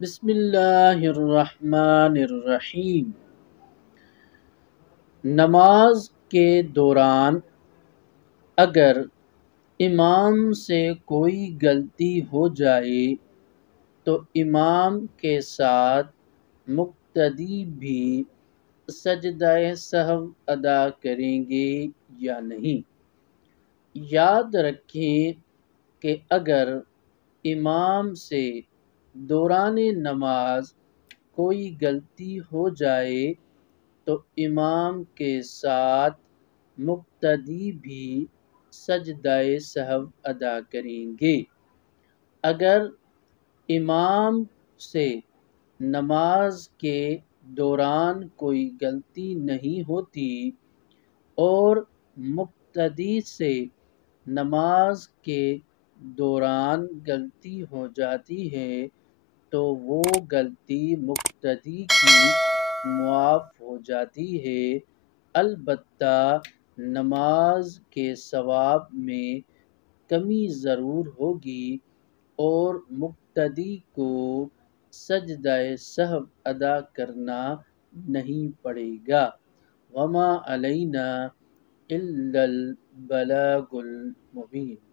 بسم اللہ الرحمن الرحیم۔ نماز کے دوران اگر امام سے کوئی غلطی ہو جائے تو امام کے ساتھ مقتدی بھی سجدہ سہو ادا کریں گے یا نہیں؟ یاد رکھیں کہ اگر امام سے دوران نماز کوئی غلطی ہو جائے تو امام کے ساتھ مقتدی بھی سجدہ سہو ادا کریں گے۔ اگر امام سے نماز کے دوران کوئی غلطی نہیں ہوتی اور مقتدی سے نماز کے دوران غلطی ہو جاتی ہے تو وہ غلطی مقتدی کی معاف ہو جاتی ہے، البتہ نماز کے ثواب میں کمی ضرور ہوگی اور مقتدی کو سجدہ سہو ادا کرنا نہیں پڑے گا۔ وما علینا الا البلاغ المبین۔